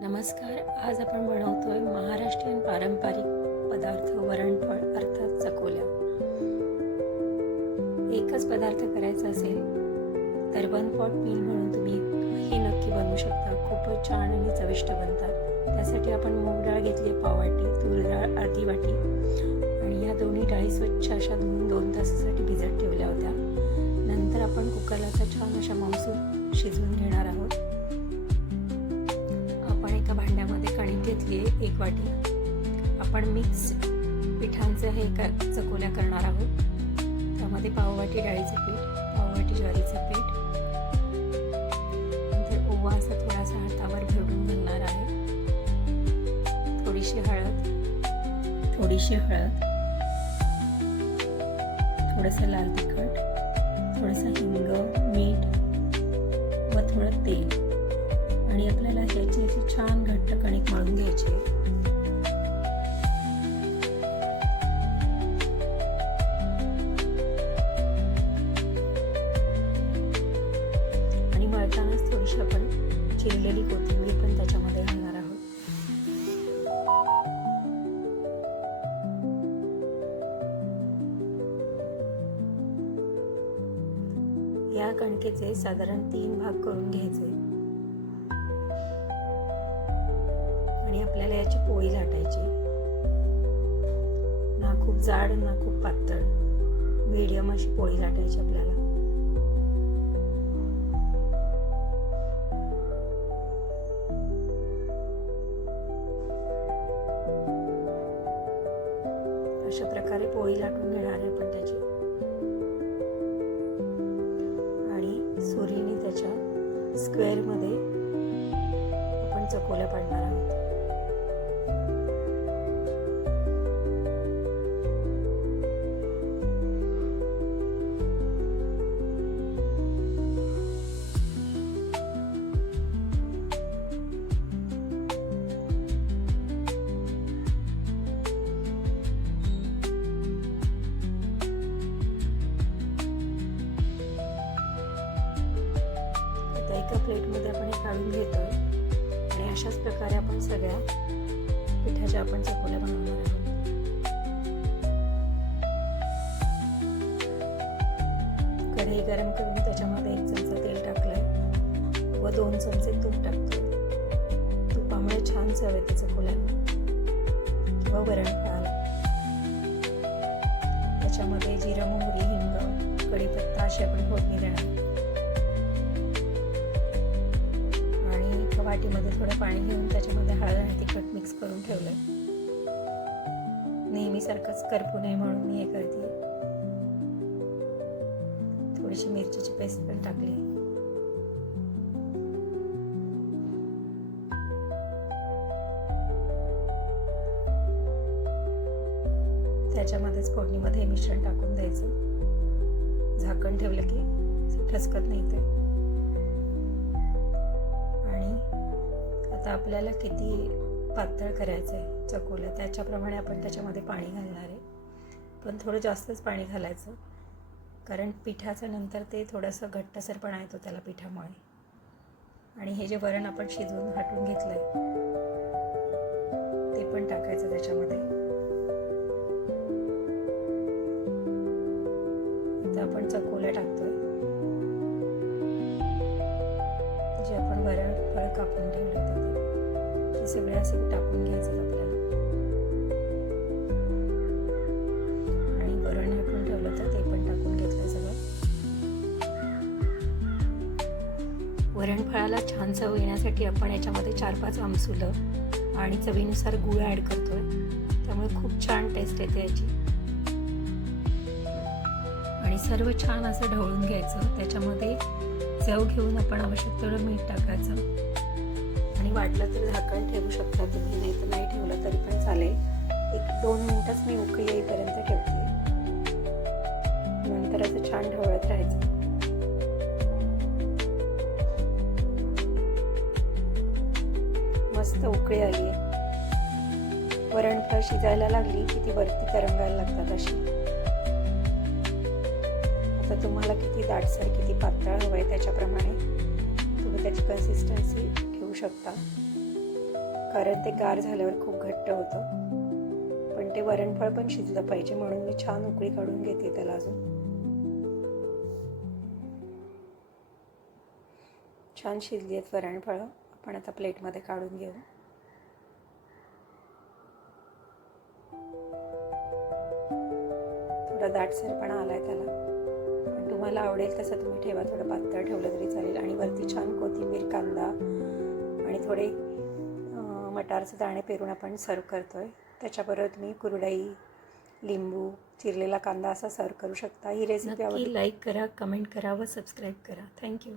नमस्कार. आज आपण बनवतोय महाराष्ट्रीयन पारंपरिक पदार्थ वरणफळ अर्थात चकोल्या. एकच पदार्थ करायचा असेल तर वन पॉट मील म्हणून तुम्ही हे नक्की बनवू शकता. खूपच छान आणि चविष्ट बनतात. त्यासाठी आपण मूग डाळ घेतली पाव वाटी, तूर डाळ अर्धी वाटी आणि या दोन्ही डाळी स्वच्छ अशा धुवून 2 तासासाठी भिजत ठेवल्या होत्या. नंतर आपण कुकरला छान अशा मऊसूत शिजवून घेणार आहोत. आपण एका भांड्यामध्ये कणिक घेतली आहे 1 वाटी. आपण मिक्स पिठांचं हे चकोल्या करणार आहोत. त्यामध्ये पाव वाटी डाळीचं पीठ, पाव वाटी ज्वारीचं पीठ, नंतर ओवा असा थोडासा हातावर भरडून घालणार आहे. थोडीशी हळद, थोडंसं लाल तिखट, थोडंसं हिंग, मीठ व थोडं तेल आणि आपल्याला ह्याची अशी छान घट्ट कणिक मळून घ्यायची. आणि मळतानाच थोडीशी आपण चिरलेली कोथिंबीर पण त्याच्यामध्ये घालणार आहोत. या कणकेचे साधारण 3 भाग करून घ्यायचे आणि आपल्याला याची पोळी लाटायची. ना खूप जाड ना खूप पातळ, मीडियम अशी पोळी लाटायची आपल्याला. अशा प्रकारे पोळी लाटून घेणार आहे आपण त्याची आणि सुरीने त्याच्या स्क्वेअर मध्ये आपण चकोल्या पाडणार आहोत. एका प्लेटमध्ये आपण हे काढून घेतोय आणि अशाच प्रकारे आपण सगळ्या पिठाच्या आपण चकोल्या बनवणार आहोत. कढई गरम करून त्याच्यामध्ये 1 चमचा तेल टाकलंय व 2 चमचे तूप टाकतोय. तुपामुळे छान चव येते चकोल्यांना किंवा वरणफळाला. त्याच्यामध्ये जिरं, मोहरी, हिंग, कढीपत्ता अशी आपण फोडणी देणार. वाटीमध्ये थोडं पाणी घेऊन त्याच्यामध्ये हळद आणि तिखट मिक्स करून ठेवलंय. नेहमीसारखंच करपू नये म्हणून मी हे करते. थोडीशी मिरचीची पेस्ट पण टाकली. त्याच्यामध्येच फोडणीमध्ये मिश्रण टाकून द्यायचं. झाकण ठेवलं की ठसकत नाही ते. आता आपल्याला किती पातळ करायचं आहे चकोल्या त्याच्याप्रमाणे आपण त्याच्यामध्ये पाणी घालणार आहे. पण थोडं जास्तच पाणी घालायचं कारण पिठाचं नंतर ते थोडंसं घट्टसरपणा येतो त्याला पिठामुळे. आणि हे जे वरण आपण शिजवून हटवून घेतलं आहे ते पण टाकायचं त्याच्यामध्ये. आता आपण चकोल्या टाकतोय जे आपण वरण फळ कापून ठेवलं होतं ते सगळे असे टाकून घ्यायचं आपल्याला. आणि वरण हटवून ठेवलं तर ते पण टाकून घेतलं सगळं. वरण फळाला छान चव येण्यासाठी आपण याच्यामध्ये 4-5 आमसुलं आणि चवीनुसार गूळ ॲड करतोय. त्यामुळे खूप छान टेस्ट येते याची. आणि सर्व छान असं ढवळून घ्यायचं. त्याच्यामध्ये चव घेऊन आपण आवश्यक तेवढं मीठ टाकायचं आणि वाटलं तर झाकण ठेवू शकता तुम्ही, नाही तर नाही ठेवलं तरी पण चालेल. 1-2 मिनिटच मी उकळी येईपर्यंत ठेवते. नंतर असं छान ढवळत राहायचं. मस्त उकळी आली आहे. वरणफळ शिजायला लागली की ती वरती तरंगायला लागतात अशी. आता तुम्हाला किती दाटसर किती पातळ हवं आहे त्याच्याप्रमाणे तुम्ही त्याची कन्सिस्टन्सी ठेवू शकता. कारण ते गार झाल्यावर खूप घट्ट होतं. पण ते वरणफळ पण शिजलं पाहिजे म्हणून मी छान उकळी काढून घेते त्याला अजून. छान शिजली आहेत वरणफळं. आपण आता प्लेटमध्ये काढून घेऊ. थोडा दाटसरपणा आलाय त्याला, पण तुम्हाला आवडेल तसं तुम्ही ठेवा. थोडं पातळ ठेवलं तरी चालेल. आणि वरती छान कोथिंबीर, कांदा आणि थोडे मटारचे दाणे पेरून आपण सर्व करतोय. त्याच्याबरोबर तुम्ही कुरडई, लिंबू, चिरलेला कांदा असा सर्व करू शकता. ही रेसिपी आवडली, लाईक करा, कमेंट करा व सबस्क्राईब करा. थँक्यू.